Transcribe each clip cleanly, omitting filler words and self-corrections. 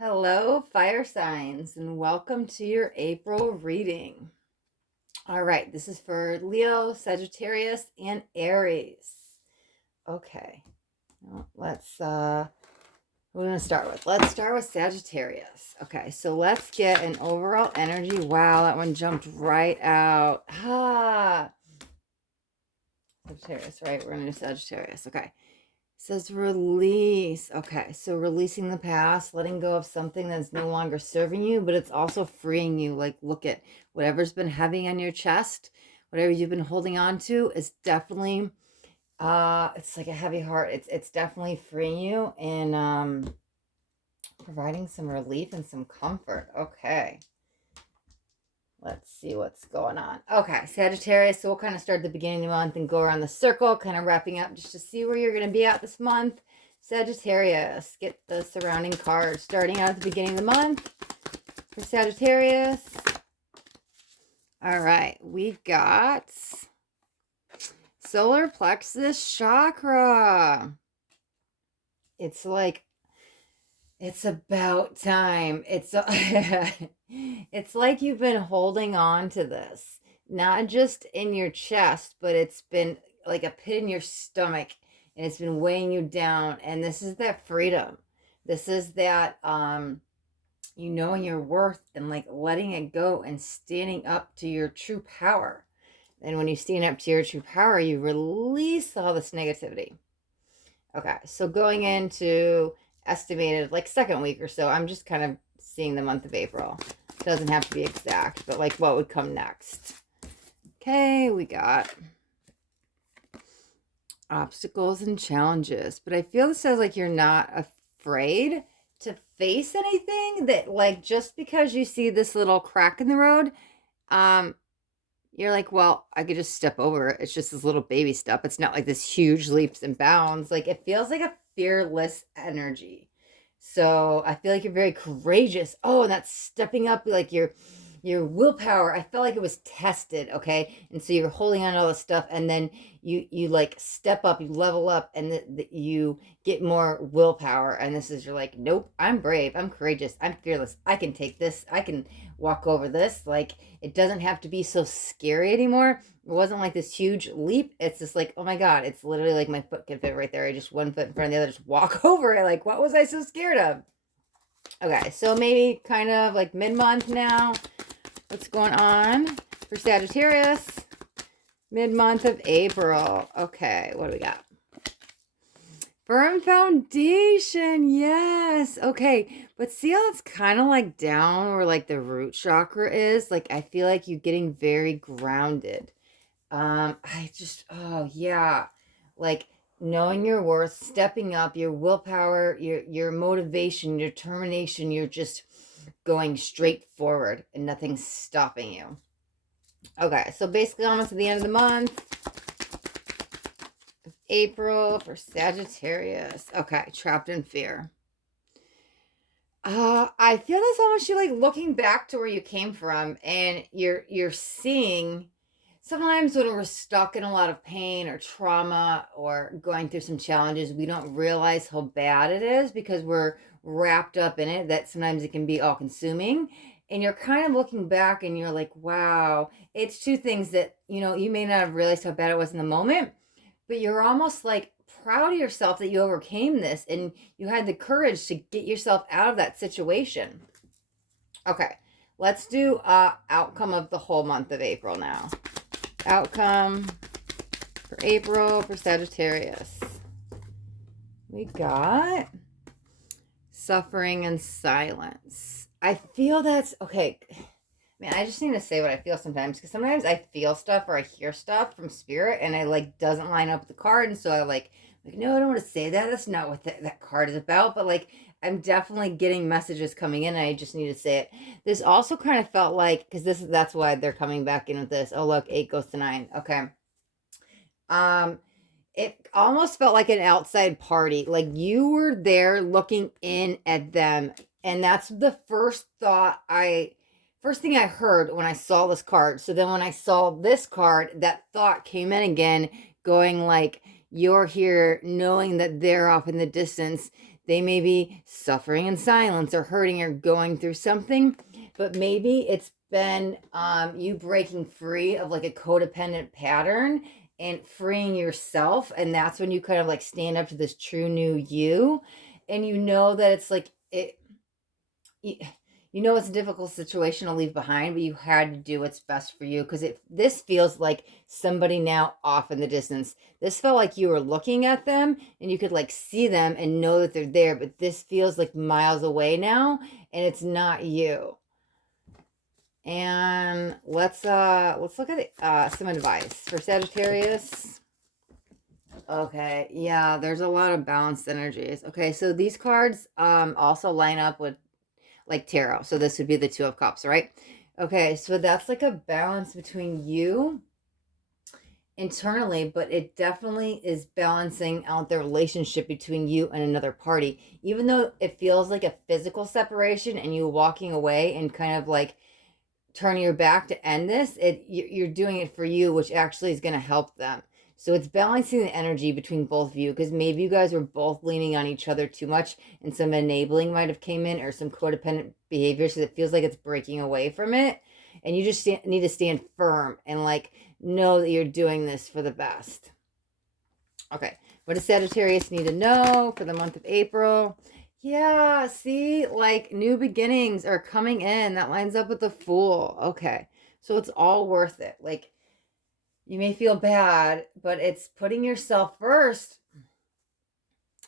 Hello, fire signs, and welcome to your April reading. All right, this is for Leo, Sagittarius, and Aries. Okay, well, we're gonna start with. Let's start with Sagittarius. Okay, so let's get an overall energy. Wow, that one jumped right out. Sagittarius, right? We're gonna do Sagittarius. Okay. Says release. Okay, so releasing the past, letting go of something that's no longer serving you, but it's also freeing you. Like, look at whatever's been heavy on your chest, whatever you've been holding on to is definitely it's like a heavy heart. It's definitely freeing you and providing some relief and some comfort. Okay. Let's see what's going on. Okay, Sagittarius. So we'll kind of start at the beginning of the month and go around the circle, kind of wrapping up just to see where you're going to be at this month. Sagittarius, get the surrounding cards. Starting out at the beginning of the month for Sagittarius. All right, we got solar plexus chakra. It's like it's about time. It's like you've been holding on to this, not just in your chest, but it's been like a pit in your stomach and it's been weighing you down. And this is that freedom. This is that you knowing your worth and like letting it go and standing up to your true power. And when you stand up to your true power, you release all this negativity. Okay, so going into estimated like second week or so, I'm just kind of seeing the month of April. Doesn't have to be exact, but like what would come next. Okay, we got obstacles and challenges, but I feel this says like you're not afraid to face anything, that like just because you see this little crack in the road, you're like, well, I could just step over it. It's just this little baby step. It's not like this huge leaps and bounds. Like it feels like a fearless energy. So I feel like you're very courageous. Oh, and that's stepping up like your willpower. I felt like it was tested, okay? And so you're holding on to all this stuff, and then you like step up, you level up, and you get more willpower. And this is you're like, nope, I'm brave, I'm courageous, I'm fearless. I can take this. I can walk over this. Like it doesn't have to be so scary anymore. It wasn't like this huge leap. It's just like, oh my God, it's literally like my foot can fit right there. I just one foot in front of the other, just walk over it. Like, what was I so scared of? Okay, so maybe kind of like mid-month now. What's going on for Sagittarius? Mid-month of April. Okay, what do we got? Firm foundation, yes. Okay, but see how it's kind of like down where like the root chakra is? Like I feel like you're getting very grounded. Oh yeah, like knowing your worth, stepping up, your willpower, your motivation, your determination, you're just going straight forward and nothing's stopping you. Okay, so basically almost at the end of the month, April for Sagittarius. Okay, trapped in fear. I feel that's almost you like looking back to where you came from, and you're seeing sometimes when we're stuck in a lot of pain or trauma or going through some challenges, we don't realize how bad it is because we're wrapped up in it, that sometimes it can be all consuming. And you're kind of looking back and you're like, wow, it's two things that, you may not have realized how bad it was in the moment, but you're almost like proud of yourself that you overcame this and you had the courage to get yourself out of that situation. Okay, let's do outcome of the whole month of April now. Outcome for April for Sagittarius. We got suffering and silence. I feel that's okay. Man, I just need to say what I feel sometimes, because sometimes I feel stuff or I hear stuff from spirit and I like doesn't line up with the card, and so I like no, I don't want to say that. That's not what that card is about. But like I'm definitely getting messages coming in and I just need to say it. This also kind of felt like, because that's why they're coming back in with this. Oh look, 8 goes to 9. Okay. Um it almost felt like an outside party. Like you were there looking in at them. And that's the first thing I heard when I saw this card. So then when I saw this card, that thought came in again, going like, you're here knowing that they're off in the distance. They may be suffering in silence or hurting or going through something, but maybe it's been you breaking free of like a codependent pattern and freeing yourself. And that's when you kind of like stand up to this true new you. And you know that it's like you, you know it's a difficult situation to leave behind, but you had to do what's best for you, because this feels like somebody now off in the distance. This felt like you were looking at them and you could like see them and know that they're there, but this feels like miles away now, and it's not you. And let's look at some advice for Sagittarius. Okay, yeah, there's a lot of balanced energies. Okay, so these cards also line up with like tarot. So this would be the Two of Cups, right? Okay, so that's like a balance between you internally, but it definitely is balancing out the relationship between you and another party. Even though it feels like a physical separation and you walking away and kind of like turning your back to end this, you're doing it for you, which actually is going to help them. So it's balancing the energy between both of you, because maybe you guys were both leaning on each other too much and some enabling might have came in, or some codependent behavior, so it feels like it's breaking away from it. And you just need to stand firm and like know that you're doing this for the best. Okay, what does Sagittarius need to know for the month of April? Yeah, see, like new beginnings are coming in. That lines up with the Fool. Okay, so it's all worth it. Like, you may feel bad, but it's putting yourself first.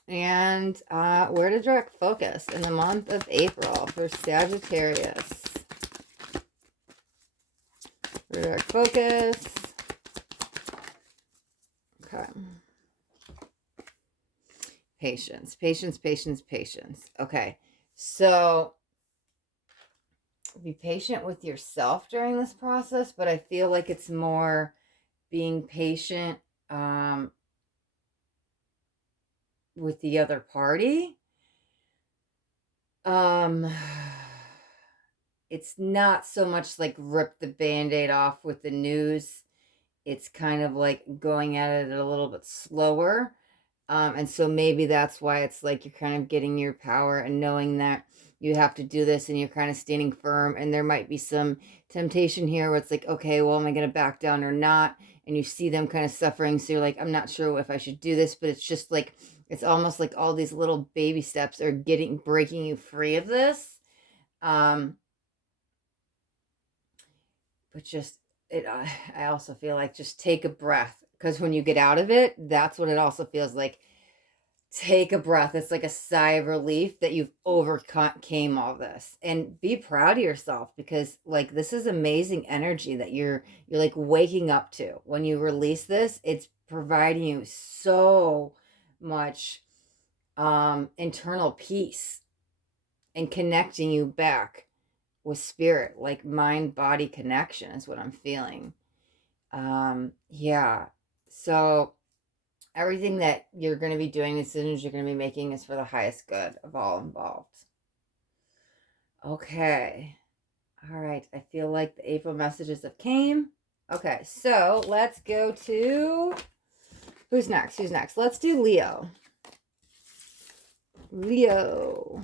And where to direct focus in the month of April for Sagittarius? Direct focus. Okay. Patience, patience, patience, patience. Okay, so be patient with yourself during this process, but I feel like it's more being patient with the other party. It's not so much like rip the band-aid off with the news. It's kind of like going at it a little bit slower. And so maybe that's why it's like you're kind of getting your power and knowing that you have to do this, and you're kind of standing firm. And there might be some temptation here where it's like, okay, well, am I going to back down or not? And you see them kind of suffering. So you're like, I'm not sure if I should do this, but it's just like, it's almost like all these little baby steps are breaking you free of this. But just, I also feel like just take a breath, because when you get out of it, that's what it also feels like. Take a breath. It's like a sigh of relief that you've overcame all this, and be proud of yourself, because like this is amazing energy that you're like waking up to. When you release this, it's providing you so much internal peace and connecting you back with spirit, like mind body connection is what I'm feeling. Yeah, so everything that you're going to be doing, the decisions you're going to be making, is for the highest good of all involved. Okay. All right. I feel like the April messages have came. Okay. So let's go to, who's next? Who's next? Let's do Leo. Leo.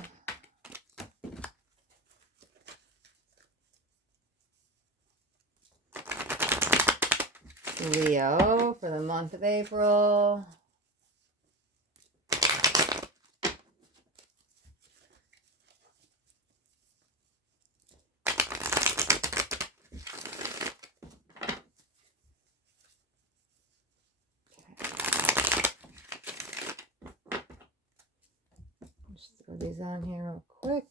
Leo for the month of April. Just throw these on here real quick.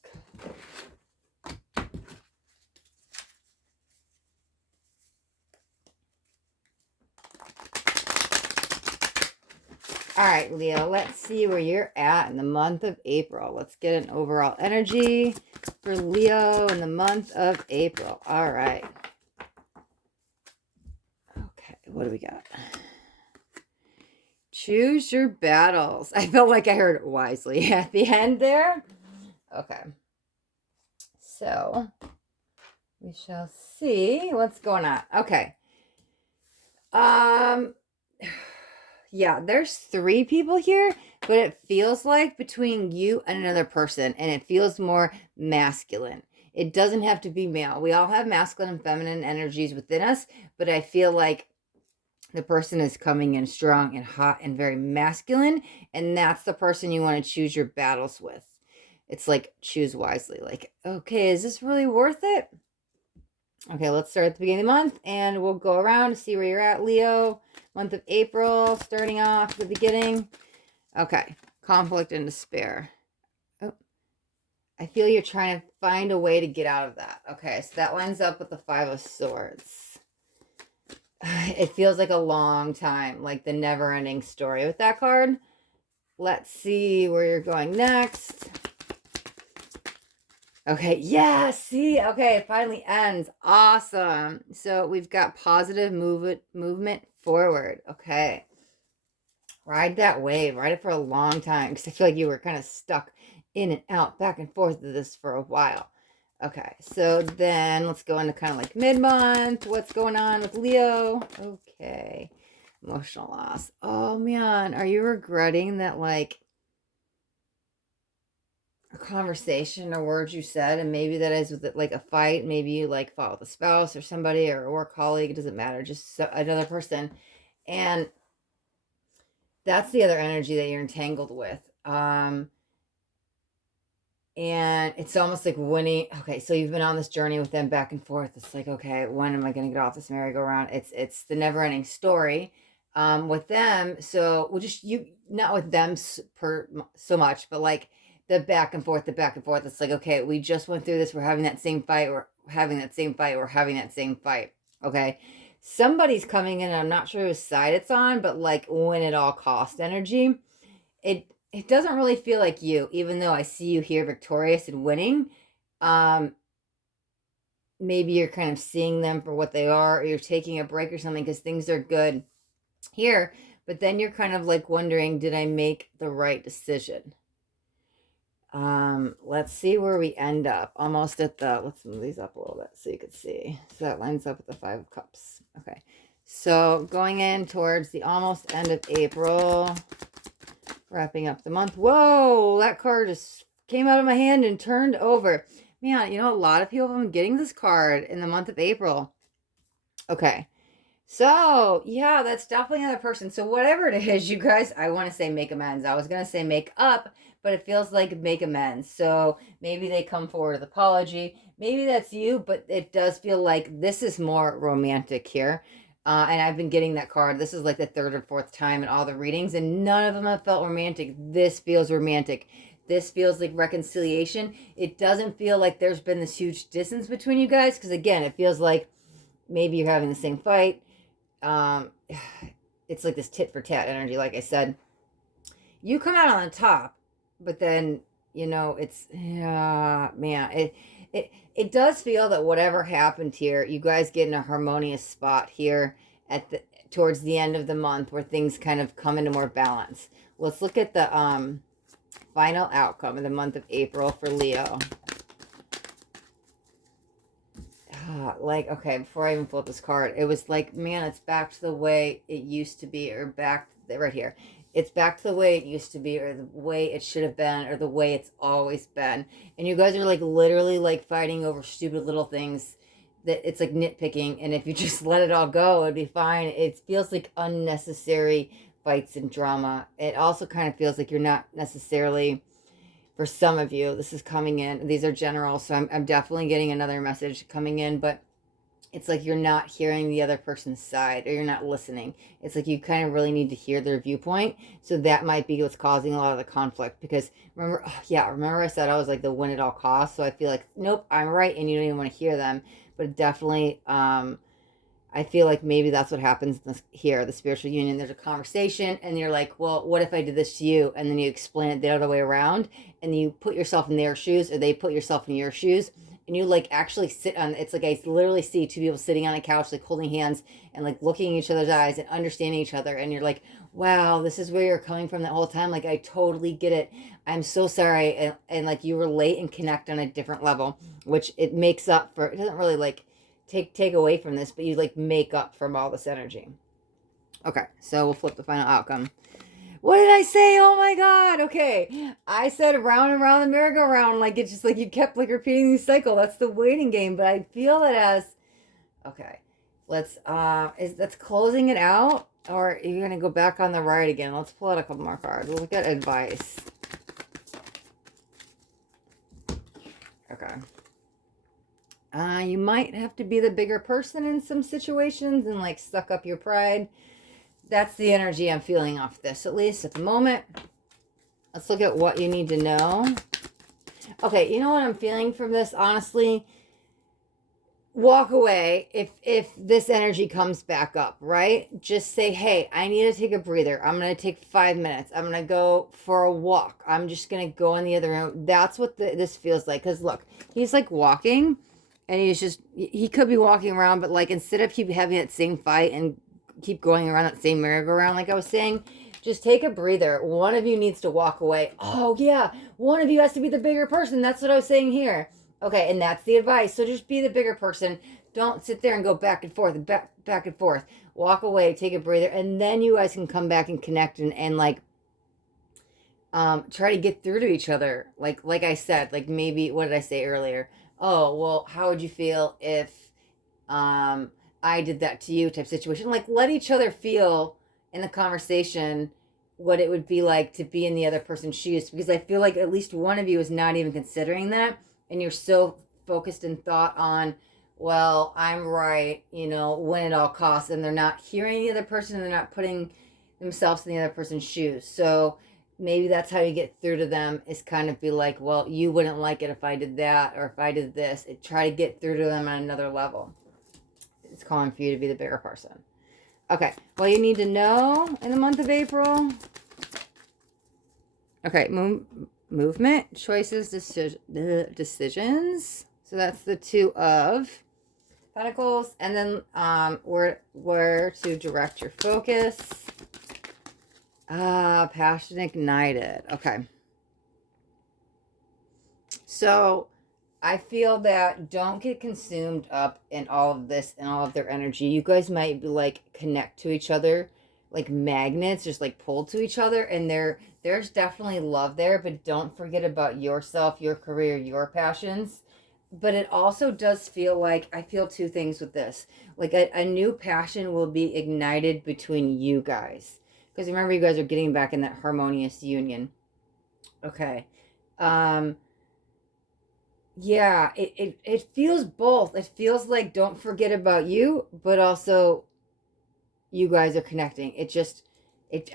All right, Leo, let's see where you're at in the month of April. Let's get an overall energy for Leo in the month of April. All right. Okay, what do we got? Choose your battles. I felt like I heard wisely at the end there. Okay. So we shall see what's going on. Okay. Yeah, there's 3 people here but it feels like between you and another person, and it feels more masculine. It doesn't have to be male. We all have masculine and feminine energies within us, but I feel like the person is coming in strong and hot and very masculine, and that's the person you want to choose your battles with. It's like, choose wisely. Like, okay, is this really worth it? Okay, let's start at the beginning of the month, and we'll go around to see where you're at, Leo. Month of April, starting off at the beginning. Okay, conflict and despair. Oh, I feel you're trying to find a way to get out of that. Okay, so that lines up with the Five of Swords. It feels like a long time, like the never-ending story with that card. Let's see where you're going next. Okay, yeah, see, okay, it finally ends. Awesome. So we've got positive movement forward. Okay. Ride that wave. Ride it for a long time, because I feel like you were kind of stuck in and out, back and forth of this for a while. Okay, so then let's go into kind of like mid-month. What's going on with Leo? Okay. Emotional loss. Oh, man. Are you regretting that, like, a conversation or words you said, and maybe that is with like a fight, maybe you like fought with a spouse or somebody or a work colleague, it doesn't matter, just another person, and that's the other energy that you're entangled with. And it's almost like winning. Okay, so you've been on this journey with them back and forth. It's like, okay, when am I going to get off this merry-go-round? It's the never-ending story with them. So we'll just, you, not with them so much, but like the back and forth, the back and forth. It's like, okay, we just went through this. We're having that same fight. We're having that same fight. We're having that same fight. Okay, somebody's coming in. I'm not sure whose side it's on, but like win at all cost energy. It doesn't really feel like you, even though I see you here victorious and winning. Um, Maybe you're kind of seeing them for what they are, or you're taking a break or something because things are good here. But then you're kind of like wondering, did I make the right decision? Let's see where we end up. Almost at the, let's move these up a little bit so you can see. So that lines up with the Five of Cups. Okay. So going in towards the almost end of April, wrapping up the month. Whoa, that card just came out of my hand and turned over. Man, you know, a lot of people have been getting this card in the month of April. Okay. So, yeah, that's definitely another person. So whatever it is, you guys, I want to say make amends. I was going to say make up, but it feels like make amends. So maybe they come forward with apology. Maybe that's you, but it does feel like this is more romantic here. And I've been getting that card. This is like the third or fourth time in all the readings, and none of them have felt romantic. This feels romantic. This feels like reconciliation. It doesn't feel like there's been this huge distance between you guys, because again, it feels like maybe you're having the same fight. It's like this tit for tat energy. Like I said, you come out on the top, but then, you know, it's, yeah, man, it does feel that whatever happened here, you guys get in a harmonious spot here at the towards the end of the month where things kind of come into more balance. Let's look at the final outcome of the month of April for Leo. Like, okay, before I even flip this card, it was like, man, it's back to the way it used to be, or back right here. It's back to the way it used to be, or the way it should have been, or the way it's always been. And you guys are like literally like fighting over stupid little things that it's like nitpicking. And if you just let it all go, it'd be fine. It feels like unnecessary fights and drama. It also kind of feels like you're not necessarily, for some of you, this is coming in. These are general, so I'm definitely getting another message coming in, but it's like you're not hearing the other person's side, or you're not listening. It's like you kind of really need to hear their viewpoint. So that might be what's causing a lot of the conflict. Because remember, oh, yeah, remember I said I was like the win at all costs. So I feel like, nope, I'm right, and you don't even want to hear them. But definitely, I feel like maybe that's what happens here, the spiritual union. There's a conversation, and you're like, well, what if I did this to you? And then you explain it the other way around, and you put yourself in their shoes, or they put yourself in your shoes, and you like actually sit on, it's like I literally see two people sitting on a couch, like holding hands and like looking in each other's eyes and understanding each other. And you're like, wow, this is where you're coming from that whole time. Like, I totally get it. I'm so sorry. And like you relate and connect on a different level, which it makes up for. It doesn't really like take away from this, but you like make up from all this energy. Okay, so we'll flip the final outcome. What did I say? Oh my God. Okay. I said round and round the merry-go-round. Like it's just like you kept like repeating the cycle. That's the waiting game. But I feel that as okay. Let's that's closing it out, or are you gonna go back on the ride again? Let's pull out a couple more cards. We'll look at advice. Okay. You might have to be the bigger person in some situations and like suck up your pride. That's the energy I'm feeling off this, at least at the moment. Let's look at what you need to know. Okay, you know what I'm feeling from this, honestly? Walk away if this energy comes back up, right? Just say, hey, I need to take a breather. I'm going to take 5 minutes. I'm going to go for a walk. I'm just going to go in the other room. That's what this feels like. Because look, he's like walking and he could be walking around, but like instead of keep having that same fight and keep going around that same merry-go-round, like I was saying, just take a breather. One of you needs to walk away. Oh yeah, one of you has to be the bigger person. That's what I was saying here. Okay, and that's the advice. So just be the bigger person. Don't sit there and go back and forth, back and forth. Walk away, take a breather, and then you guys can come back and connect and like try to get through to each other. Like I said, like maybe what did I say earlier? Oh, well, how would you feel if I did that to you type situation? Like let each other feel in the conversation what it would be like to be in the other person's shoes, because I feel like at least one of you is not even considering that, and you're so focused in thought on, well, I'm right, you know, win at all costs, and they're not hearing the other person, and they're not putting themselves in the other person's shoes. So maybe that's how you get through to them, is kind of be like, well, you wouldn't like it if I did that, or if I did this. Try to get through to them on another level. It's calling for you to be the bigger person. Okay, well, you need to know in the month of April. Okay, movement, choices, decisions. So that's the 2 of Pentacles. And then where to direct your focus. Passion ignited. Okay. So I feel that don't get consumed up in all of this and all of their energy. You guys might be like connect to each other like magnets, just like pulled to each other, and there's definitely love there, but don't forget about yourself, your career, your passions. But it also does feel like, I feel 2 things with this. Like a new passion will be ignited between you guys. Because remember, you guys are getting back in that harmonious union. Okay. Yeah, it feels both. It feels like don't forget about you, but also you guys are connecting.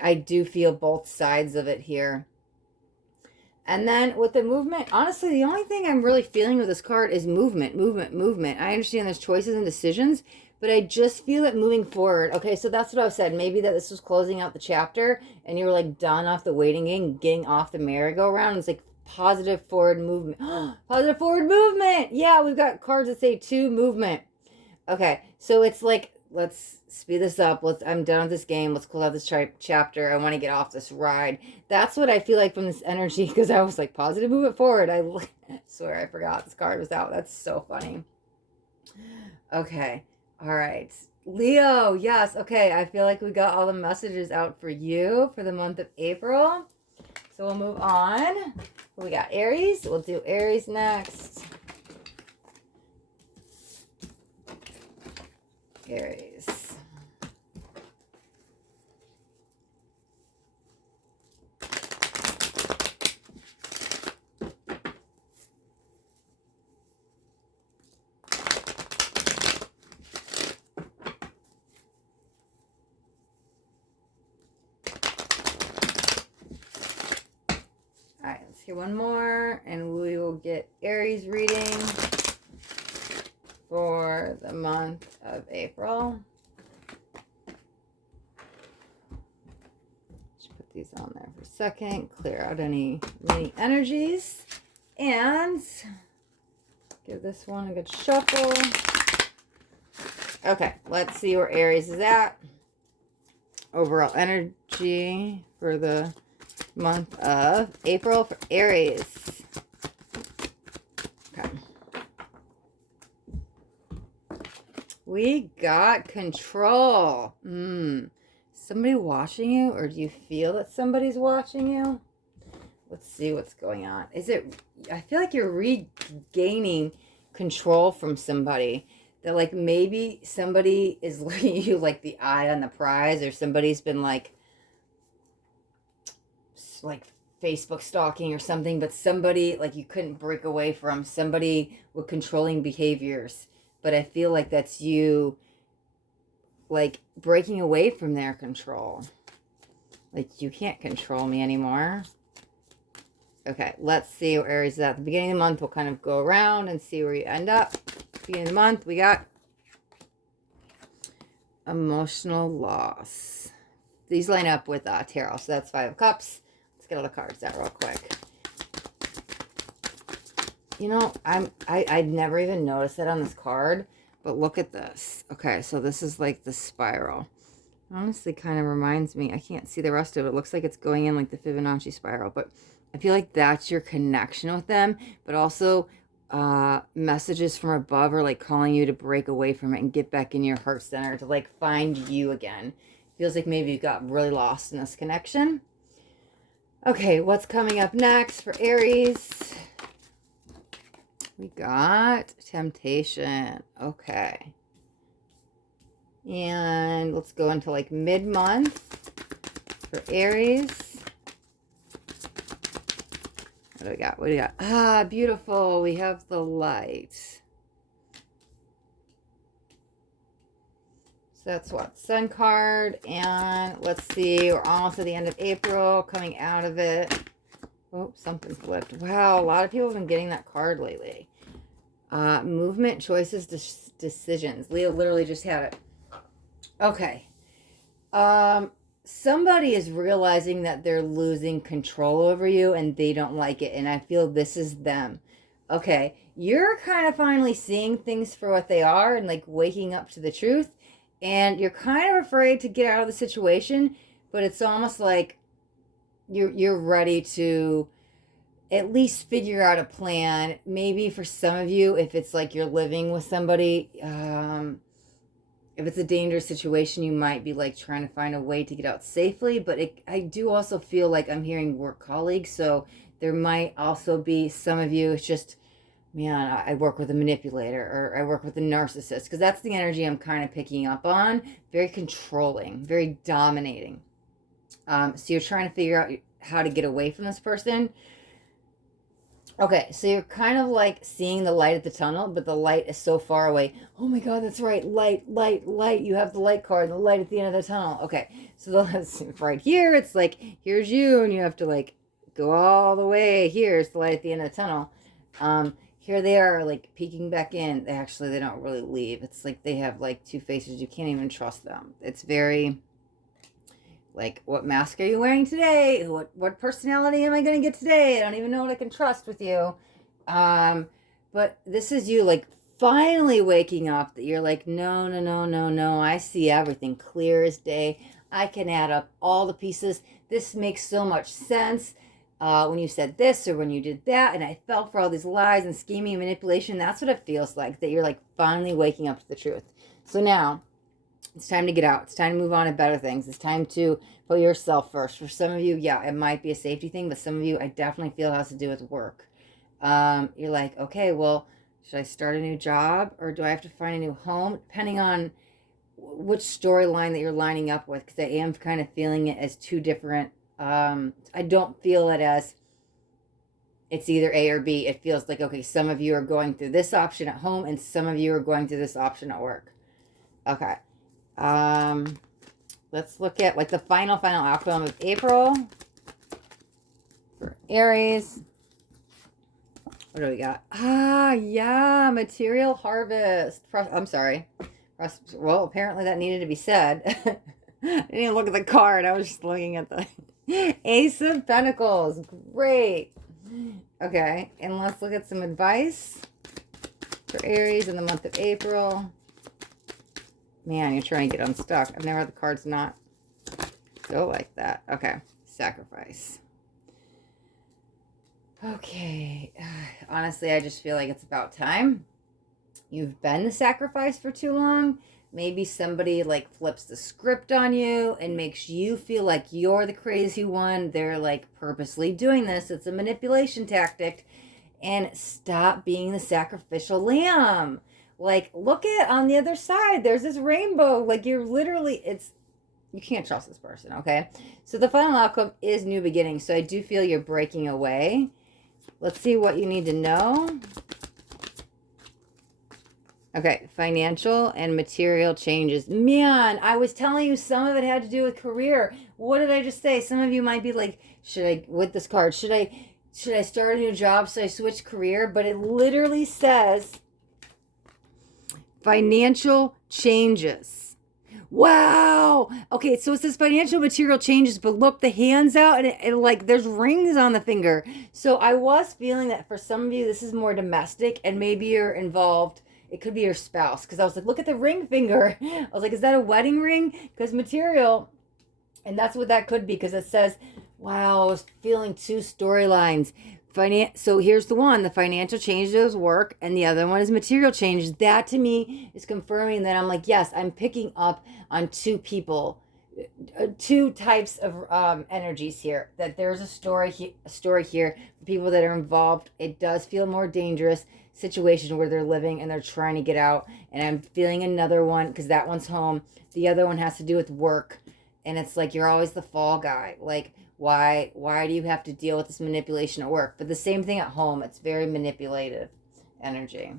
I do feel both sides of it here. And then with the movement, honestly, the only thing I'm really feeling with this card is movement. I understand there's choices and decisions, but I just feel it moving forward. Okay, so that's what I said. Maybe that this was closing out the chapter and you were like done off the waiting game, getting off the merry-go-round. It's like positive forward movement. Positive forward movement. Yeah, we've got cards that say 2 movement. Okay, so it's like, let's speed this up. I'm done with this game. Let's close out this chapter. I want to get off this ride. That's what I feel like from this energy, because I was like, positive movement forward. I swear I forgot this card was out. That's so funny. Okay. All right. Leo, yes. Okay, I feel like we got all the messages out for you for the month of April. So we'll move on. We got Aries. We'll do Aries next. Aries. All right, let's hear one more, and we will get Aries reading for the month of April. Just put these on there for a second, clear out any energies, and give this one a good shuffle. Okay, let's see where Aries is at. Overall energy for the month of April for Aries. Okay. We got control. somebody watching you, or do you feel that somebody's watching you? Let's see what's going on. I feel like you're regaining control from somebody. That like maybe somebody is looking at you like the eye on the prize, or somebody's been like Facebook stalking or something, but somebody like you couldn't break away from, somebody with controlling behaviors. But I feel like that's you like breaking away from their control. Like, you can't control me anymore. Okay, let's see where Aries is at the beginning of the month. We'll kind of go around and see where you end up. Beginning of the month, we got emotional loss. These line up with tarot, so that's 5 of Cups. Let's get all the cards out real quick. You know, I'd never even noticed that on this card, but look at this. Okay, so this is like the spiral. Honestly, kind of reminds me, I can't see the rest of it. It looks like it's going in like the Fibonacci spiral, but I feel like that's your connection with them, but also messages from above are like calling you to break away from it and get back in your heart center, to like find you again. Feels like maybe you got really lost in this connection. Okay, what's coming up next for Aries? We got temptation. Okay. And let's go into like mid-month for Aries. What do we got? What do we got? Ah, beautiful. We have the light. So that's what? Sun card. And let's see. We're almost at the end of April. Coming out of it. Oh, something flipped. Wow, a lot of people have been getting that card lately. Movement, choices, decisions. Leo literally just had it. Okay. Somebody is realizing that they're losing control over you and they don't like it. And I feel this is them. Okay. You're kind of finally seeing things for what they are and like waking up to the truth. And you're kind of afraid to get out of the situation, but it's almost like you're ready to at least figure out a plan. Maybe for some of you, if it's like you're living with somebody, if it's a dangerous situation, you might be like trying to find a way to get out safely. But I do also feel like I'm hearing work colleagues. So there might also be some of you, it's just, man, I work with a manipulator, or I work with a narcissist, because that's the energy I'm kind of picking up on. Very controlling, very dominating. So you're trying to figure out how to get away from this person. Okay, so you're kind of like seeing the light at the tunnel, but the light is so far away. Oh my God, that's right. Light, light, light. You have the light card, the light at the end of the tunnel. Okay, so right here, it's like, here's you, and you have to like go all the way. Here's the light at the end of the tunnel. Here they are like peeking back in. They don't really leave. It's like they have like 2 faces. You can't even trust them. It's very like, what mask are you wearing today? What personality am I going to get today? I don't even know what I can trust with you. But this is you like finally waking up, that you're like, no, no, no, no, no. I see everything clear as day. I can add up all the pieces. This makes so much sense. When you said this or when you did that, and I fell for all these lies and scheming and manipulation. That's what it feels like, that you're like finally waking up to the truth. So now it's time to get out. It's time to move on to better things. It's time to put yourself first. For some of you, yeah, it might be a safety thing, but some of you, I definitely feel it has to do with work. You're like, okay, well, should I start a new job, or do I have to find a new home? Depending on which storyline that you're lining up with, because I am kind of feeling it as 2 different. I don't feel it as it's either A or B. It feels like, okay, some of you are going through this option at home, and some of you are going through this option at work. Okay. Let's look at like the final outcome of April for Aries. What do we got? Ah, yeah, material harvest. I'm sorry. Well, apparently that needed to be said. I didn't even look at the card. I was just looking at the Ace of Pentacles. Great. Okay, and let's look at some advice for Aries in the month of April. Man, you're trying to get unstuck. I've never had the cards not go like that. Okay, sacrifice. Okay, honestly, I just feel like it's about time. You've been the sacrifice for too long. Maybe somebody like flips the script on you and makes you feel like you're the crazy one. They're like purposely doing this. It's a manipulation tactic. And stop being the sacrificial lamb. Like, look at on the other side. There's this rainbow. Like, you're literally, you can't trust this person, okay? So the final outcome is new beginnings. So I do feel you're breaking away. Let's see what you need to know. Okay, financial and material changes. Man, I was telling you some of it had to do with career. What did I just say? Some of you might be like, should I, with this card, should I start a new job? Should I switch career? But it literally says financial changes. Wow. Okay, so it says financial material changes, but look, the hand's out and it like there's rings on the finger. So I was feeling that for some of you, this is more domestic and maybe you're involved. It could be your spouse. Because I was like, look at the ring finger. I was like, is that a wedding ring? Because material, and that's what that could be. Because it says, wow, I was feeling two storylines. So here's the one, the financial changes work, and the other one is material changes. That to me is confirming that I'm like, yes, I'm picking up on two people, two types of energies here. That there's a story here for people that are involved. It does feel more dangerous situation where they're living and they're trying to get out. And I'm feeling another one because that one's home. The other one has to do with work, and it's like you're always the fall guy. Like, why do you have to deal with this manipulation at work? But the same thing at home. It's very manipulative energy.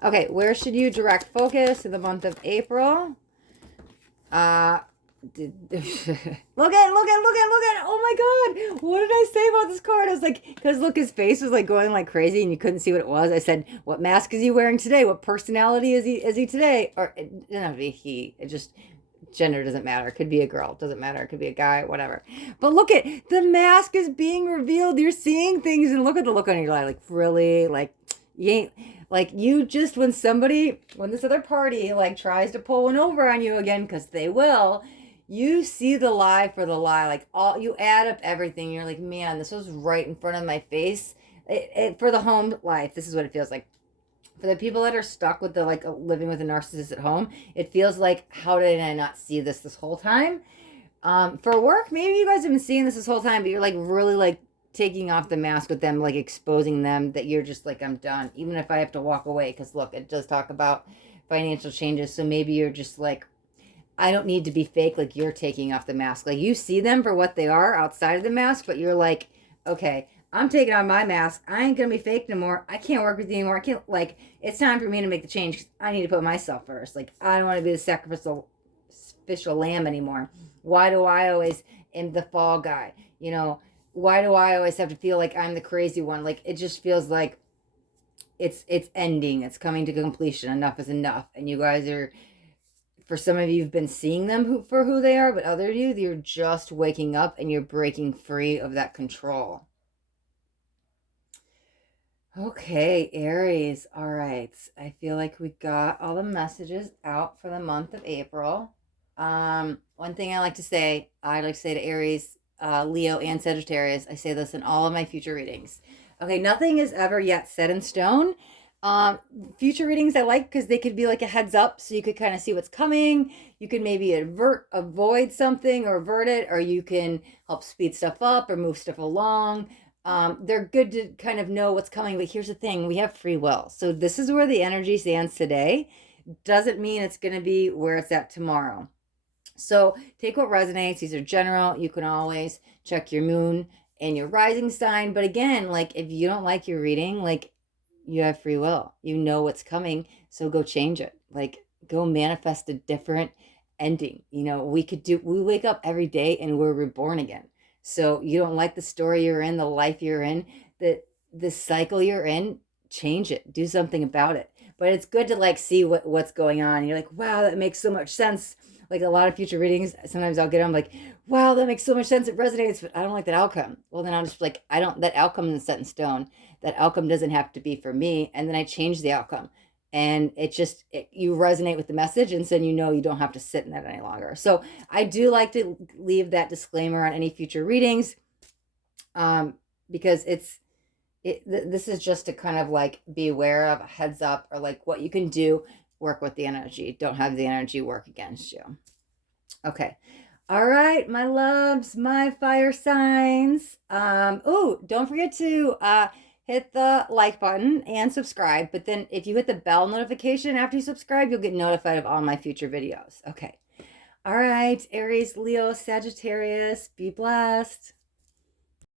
Okay, where should you direct focus in the month of April? Look at, oh my God, what did I say about this card? I was like, because look, his face was like going like crazy and you couldn't see what it was. I said, what mask is he wearing today? What personality is he today? Or it doesn't have to be he, it just, gender doesn't matter. It could be a girl, doesn't matter. It could be a guy, whatever. But look at, the mask is being revealed. You're seeing things and look at the look on your eye, like really, like you ain't, like you just, when this other party like tries to pull one over on you again, because they will, you see the lie for the lie. Like you add up everything. You're like, man, this was right in front of my face. For the home life, this is what it feels like. For the people that are stuck with the like living with a narcissist at home, it feels like, how did I not see this whole time? For work, maybe you guys have been seeing this whole time, but you're like really like taking off the mask with them, like exposing them that you're just like, I'm done. Even if I have to walk away, because look, it does talk about financial changes. So maybe you're just like, I don't need to be fake. Like you're taking off the mask. Like you see them for what they are outside of the mask, but you're like, okay, I'm taking on my mask. I ain't gonna be fake no more. I can't work with you anymore. I can't, like, it's time for me to make the change. I need to put myself first. Like, I don't want to be the sacrificial lamb anymore. Why do I always am the fall guy? You know, why do I always have to feel like I'm the crazy one? Like, it just feels like it's ending. It's coming to completion. Enough is enough. And you guys are, for some of you, you've been seeing them for who they are, but other of you, you're just waking up and you're breaking free of that control. Okay, Aries. All right. I feel like we got all the messages out for the month of April. One thing I like to say to Aries, Leo, and Sagittarius, I say this in all of my future readings. Okay, nothing is ever yet set in stone. Future readings I like because they could be like a heads up, so you could kind of see what's coming. You could maybe avoid something or avert it, or you can help speed stuff up or move stuff along. They're good to kind of know what's coming, but here's the thing, we have free will. So this is where the energy stands today. Doesn't mean it's going to be where it's at tomorrow. So take what resonates. These are general. You can always check your moon and your rising sign. But again, like if you don't like your reading, like you have free will. You know what's coming. So go change it. Like go manifest a different ending. You know, we wake up every day and we're reborn again. So you don't like the story you're in, the life you're in, the cycle you're in, change it. Do something about it. But it's good to like see what's going on. You're like, wow, that makes so much sense. Like a lot of future readings, sometimes I'll get them like, wow, that makes so much sense. It resonates, but I don't like that outcome. Well, then I'm just like, that outcome isn't set in stone. That outcome doesn't have to be for me. And then I change the outcome. And you resonate with the message, and so you know you don't have to sit in that any longer. So I do like to leave that disclaimer on any future readings, because this is just to kind of like be aware of, a heads up, or like what you can do work with the energy. Don't have the energy work against you. Okay. All right, my loves, my fire signs. Oh, don't forget to hit the like button and subscribe. But then if you hit the bell notification after you subscribe, you'll get notified of all my future videos. Okay. All right, Aries, Leo, Sagittarius, be blessed.